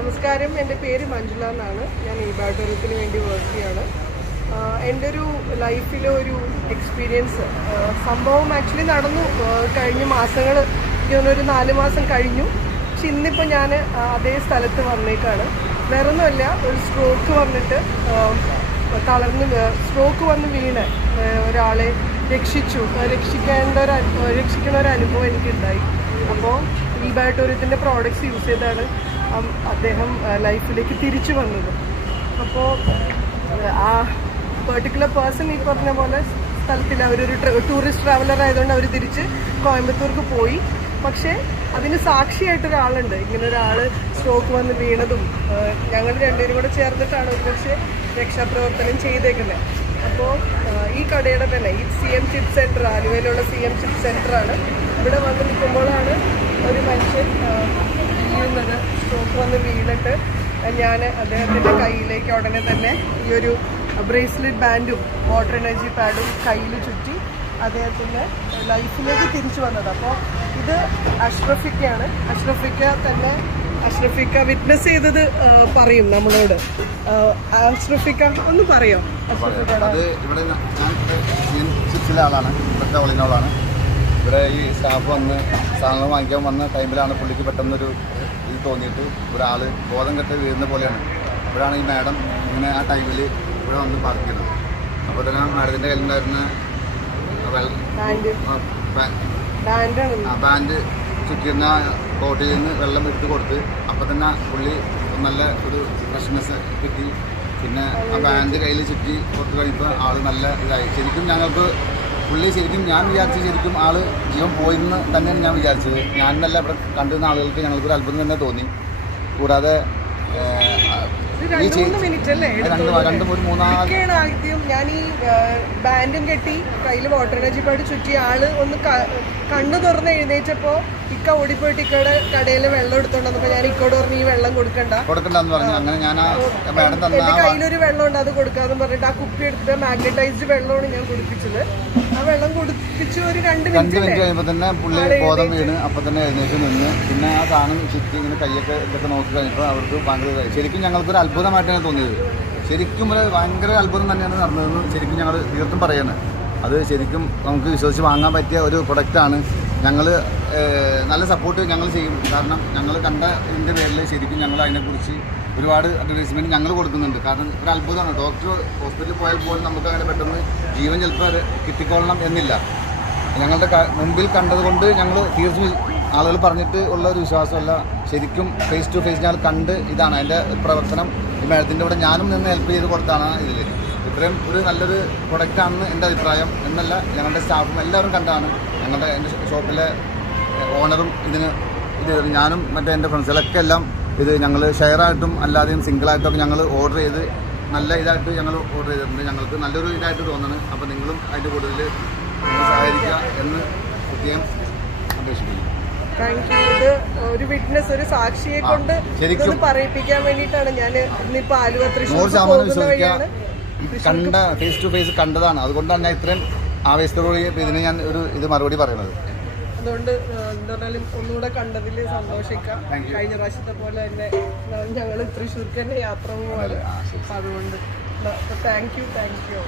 നമസ്കാരം. എന്റെ പേര് മഞ്ജുള എന്നാണ്. ഞാൻ ഈ ബാഡ്വരത്തിന് വേണ്ടി വർക്ക് ചെയ്യാണ്. എന്റെ ഒരു ലൈഫിലെ ഒരു എക്സ്പീരിയൻസ് സംഭവം ആക്ച്വലി നടന്നു. കഴിഞ്ഞ മാസങ്ങൾ ഒരു നാല് മാസം കഴിഞ്ഞു. പക്ഷെ ഇന്നിപ്പോൾ ഞാൻ അതേ സ്ഥലത്ത് വന്നേക്കാണ്. വേറെ ഒന്നുമല്ല ഒരു സ്ട്രോക്ക് വന്നിട്ട് തളർന്ന് സ്ട്രോക്ക് വന്ന് വീണ് ഒരാളെ രക്ഷിച്ചു. രക്ഷിക്കേണ്ട ഒരു രക്ഷിക്കുന്ന ഒരു അനുഭവം എനിക്കുണ്ടായി. അപ്പോൾ ഈ ബയോട്ടോറിയത്തിന്റെ പ്രോഡക്റ്റ്സ് യൂസ് ചെയ്താണ് അദ്ദേഹം ലൈഫിലേക്ക് തിരിച്ചു വന്നത്. അപ്പോൾ ആ പെർട്ടിക്കുലർ പേഴ്സൺ ഈ പറഞ്ഞ പോലെ സ്ഥലത്തിൽ അവരൊരു ടൂറിസ്റ്റ് ട്രാവലർ ആയതുകൊണ്ട് അവർ തിരിച്ച് കോയമ്പത്തൂർക്ക് പോയി. പക്ഷേ അതിന് സാക്ഷിയായിട്ട് ഒരാളുണ്ട്. ഇങ്ങനെ ഒരാൾ സ്ട്രോക്ക് വന്ന് വീണതും ഞങ്ങൾ രണ്ടുപേരും കൂടെ ചേർന്നിട്ടാണ് ഒരുപക്ഷെ രക്ഷാപ്രവർത്തനം ചെയ്തേക്കുന്നത് അപ്പോൾ ഈ കടയുടെ തന്നെ ഈ സി എം ചിപ്പ് സെന്റർ ആലുവയിലുള്ള സി എം ചിപ്പ് സെന്ററാണ് ഇവിടെ വന്ന് നിൽക്കുമ്പോഴാണ് ഒരു മനുഷ്യൻ വീഴുന്നത് സ്ട്രോക്ക് വന്ന് വീണിട്ട് ഞാൻ അദ്ദേഹത്തിന്റെ കയ്യിലേക്ക് ഉടനെ തന്നെ ഈ ഒരു ബ്രേസ്ലെറ്റ് ബാൻഡും വാട്ടർ എനർജി പാഡും കയ്യിൽ ചുറ്റി അദ്ദേഹത്തിന്റെ ലൈഫിലേക്ക് തിരിച്ചു വന്നത് അപ്പോൾ ഇത് അഷ്റഫിക്കയാണ് അഷ്റഫിക്ക തന്നെ അഷ്റഫിക്ക വിറ്റ്നസ് ചെയ്തത് പറയും നമ്മളോട് അഷ്റഫിക്ക ഒന്ന് പറയോ അത് ഇവിടെ ഞാൻ ചിപ്സിലെ ആളാണ് ഇവിടുത്തെ ഒളിനോളാണ് ഇവിടെ ഈ സ്റ്റാഫ് വന്ന് സാധനങ്ങൾ വാങ്ങിക്കാൻ വന്ന ടൈമിലാണ് പുള്ളിക്ക് പെട്ടെന്നൊരു ഇത് തോന്നിയിട്ട് ഒരാൾ ബോധം കെട്ട് വീഴുന്ന പോലെയാണ്. അപ്പോഴാണ് ഈ മാഡം ഇങ്ങനെ ആ ടൈമിൽ ഇവിടെ വന്ന് പാർക്ക് ചെയ്തത്. അപ്പോൾ തന്നെ മാഡത്തിന്റെ കയ്യിലുണ്ടായിരുന്ന ബാൻഡാണ്. ആ ബാൻഡ് ചുറ്റിയിരുന്ന കോട്ടിൽ നിന്ന് വെള്ളം എടുത്ത് കൊടുത്ത് അപ്പം തന്നെ പുള്ളി നല്ല ഒരു ഫ്രഷ്നെസ് കിട്ടി. പിന്നെ ആ ബാൻഡ് കയ്യിൽ ചുറ്റി കൊടുത്തു കഴിഞ്ഞപ്പോൾ ആൾ നല്ല ഇതായി. ശരിക്കും ഞങ്ങൾക്ക് പുള്ളി ശരിക്കും ഞാൻ വിചാരിച്ചു ശരിക്കും ആൾ ജീവൻ പോയിന്ന് തന്നെയാണ് ഞാൻ വിചാരിച്ചത്. ഞാൻ നല്ല ഇവിടെ കണ്ടിരുന്ന ആളുകൾക്ക് ഞങ്ങൾക്കൊരു അത്ഭുതം തന്നെ തോന്നി. കൂടാതെ ഈ രണ്ട് ഒരു മൂന്നാൽ ആദ്യം ഞാൻ ഈ ബാൻഡും കെട്ടി കയ്യിൽ വാട്ടർ എനർജി പാഡ് ചുറ്റി ആൾ ഒന്ന് കണ്ണു തുറന്ന് എഴുന്നേറ്റപ്പോ ഇക്ക ഓടിപ്പോയിട്ട് ഇക്കയുടെ കടയിൽ വെള്ളം എടുത്തോണ്ട് ഞാൻ ഇക്കോട് പറഞ്ഞു ഈ വെള്ളം കൊടുക്കണ്ട. കൊടുക്കണ്ടെന്ന് പറഞ്ഞു. അങ്ങനെ ഞാൻ എന്റെ കയ്യിലൊരു വെള്ളം ഉണ്ട് അത് കൊടുക്കാന്ന് പറഞ്ഞിട്ട് ആ കുപ്പി എടുത്തിട്ട് മാഗ്നറ്റൈസ്ഡ് വെള്ളമാണ് ഞാൻ കുടിപ്പിച്ചത്. വെള്ളം കുടിപ്പിച്ച് ഒരു രണ്ട് രണ്ട് മിനിറ്റ് കഴിയുമ്പോൾ തന്നെ പുള്ളി ബോധം വീണ് അപ്പം തന്നെ എഴുന്നേറ്റ് നിന്ന്. പിന്നെ ആ സാധനം ചുറ്റി ഇങ്ങനെ കൈയൊക്കെ ഇതൊക്കെ നോക്കി കഴിഞ്ഞപ്പോൾ അവർക്ക് ഭയങ്കര ശരിക്കും ശരിക്കും ഞങ്ങൾക്കൊരു അത്ഭുതമായിട്ടാണ് തോന്നിയത്. ശരിക്കും ഒരു ഭയങ്കര അത്ഭുതം തന്നെയാണ് നടന്നതെന്ന് ശരിക്കും ഞങ്ങൾ തീർത്തും പറയാണ് അത് ശരിക്കും നമുക്ക് വിശ്വസിച്ച് വാങ്ങാൻ പറ്റിയ ഒരു പ്രൊഡക്റ്റാണ് ഞങ്ങൾ നല്ല സപ്പോർട്ട് ഞങ്ങൾ ചെയ്യും. കാരണം ഞങ്ങൾ കണ്ട ഇതിന്റെ പേരിൽ ശരിക്കും ഞങ്ങൾ അതിനെക്കുറിച്ച് ഒരുപാട് അഡ്വർടൈസ്മെന്റ് ഞങ്ങൾ കൊടുക്കുന്നുണ്ട്. കാരണം ഒരു അത്ഭുതമാണ്. ഡോക്ടർ ഹോസ്പിറ്റലിൽ പോയാൽ പോലും നമുക്ക് അങ്ങനെ പെട്ടെന്ന് ജീവൻ ചിലപ്പോൾ കിട്ടിക്കൊള്ളണം എന്നില്ല. ഞങ്ങളുടെ മുമ്പിൽ കണ്ടതുകൊണ്ട് ഞങ്ങൾ തീർച്ചയായും ആളുകൾ പറഞ്ഞിട്ട് ഉള്ള ഒരു വിശ്വാസമല്ല. ശരിക്കും ഫേസ് ടു ഫേസ് ഞങ്ങൾ കണ്ട് ഇതാണ്. അതിന്റെ പ്രവർത്തനം മേഡത്തിന്റെ കൂടെ ഞാനും നിന്ന് ഹെൽപ്പ് ചെയ്ത് കൊടുത്താണ് ഇതിൽ ഇത്രയും ഒരു നല്ലൊരു പ്രൊഡക്റ്റാണെന്ന് എന്റെ അഭിപ്രായം എന്നല്ല. ഞങ്ങളുടെ സ്റ്റാഫും എല്ലാവരും കണ്ടാണ് ഞങ്ങളുടെ എന്റെ ഷോപ്പിലെ ഓണറും ഇതിന് ഇത് ഞാനും മറ്റേ എന്റെ ഫ്രണ്ട്സിലൊക്കെ എല്ലാം ഇത് ഞങ്ങൾ ഷെയറായിട്ടും അല്ലാതെയും സിംഗിളായിട്ടൊക്കെ ഞങ്ങൾ ഓർഡർ ചെയ്ത് നല്ല ഇതായിട്ട് ഞങ്ങൾ ഓർഡർ ചെയ്തിട്ടുണ്ട്. ഞങ്ങൾക്ക് നല്ലൊരു ഇതായിട്ട് തോന്നുന്നു. അപ്പോൾ നിങ്ങളും അതിന്റെ കൂടുതൽ സഹകരിക്കുക എന്ന് പ്രത്യേകം അപേക്ഷിക്കുന്നു. ഇത് ഒരു വിറ്റ്നസ് ഒരു സാക്ഷിയെ കൊണ്ട്. ഇതൊന്ന് പറയിപ്പിക്കാൻ വേണ്ടിയിട്ടാണ് ഞാൻ ഇന്നിപ്പോ ആലുവ തൃശ്ശൂർ നൂറ് ശതമാനം പോകുന്ന വഴിയാണ്. കണ്ട ഫേസ് ടു ഫേസ് കണ്ടതാണ്. അതുകൊണ്ടാണ് ഞാൻ ഇത്രയും ആവേശത്തോടെ ഇതിന് ഞാൻ ഒരു ഇത് മറുപടി പറയുന്നത്. അതുകൊണ്ട് എന്താ പറഞ്ഞാലും ഒന്നുകൂടെ കണ്ടതിൽ സന്തോഷിക്കാം. കഴിഞ്ഞ പ്രാവശ്യത്തെ പോലെ തന്നെ ഞങ്ങൾ തൃശ്ശൂർക്ക് തന്നെ യാത്ര അപ്പൊ അതുകൊണ്ട് താങ്ക് യു താങ്ക് യു